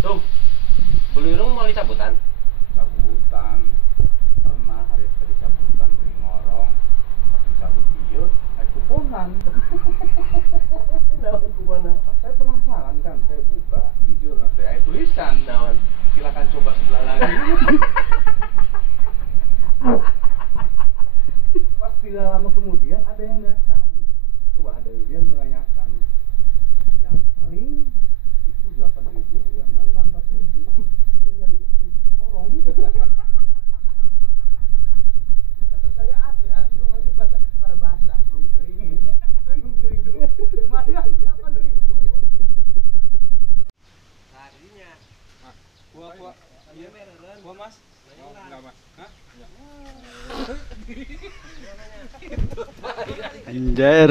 Tuh, belurung mau dicabutan. Cabutan pernah hari tadi cabutan beri ngorong pas dicabut ieu kuponan. Naon kumana? Saya penasaran kan, saya buka di jurnal saya ada tulisan Naon? silakan coba sebelah lagi. Pas tidak lama kemudian ada yang datang, coba ada yang menanyakan yang kering itu 8.000, yang basah 4.000. Dia nyari itu korong. Kata saya ada, itu masih basah, pada basah belum dikeringin. Belum kering dulu, lumayan 8.000. Nah, jadinya. Kuah, iya, kuah mas. Oh, enggak mas. Hah? Anjir.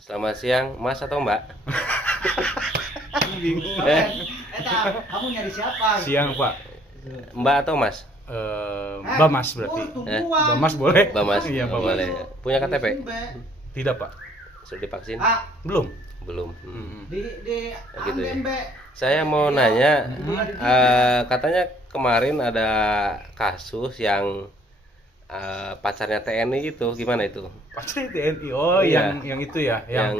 Selamat siang, Mas atau Mbak? Kamu nyari siapa? Siang Pak. Mbak atau Mas? Mbak Mas berarti. Mbak Mas boleh? Mbak Mas. Iya, Mbak Mas. boleh. Punya KTP? Tidak Pak. Sudah divaksin? Belum. Belum. Di Gitu ya. Amben, Be. Saya mau nanya, katanya kemarin ada kasus yang pacarnya TNI itu, gimana itu? Pasti TNI. Oh, Iya. yang itu ya, yang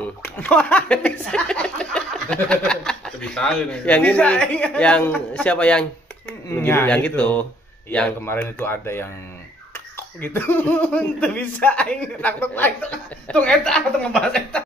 yang ini, yang siapa yang begini, Nah, yang itu. gitu, yang yang kemarin itu ada yang gitu. Itu bisa aing tak tung eta atau ngebahas eta.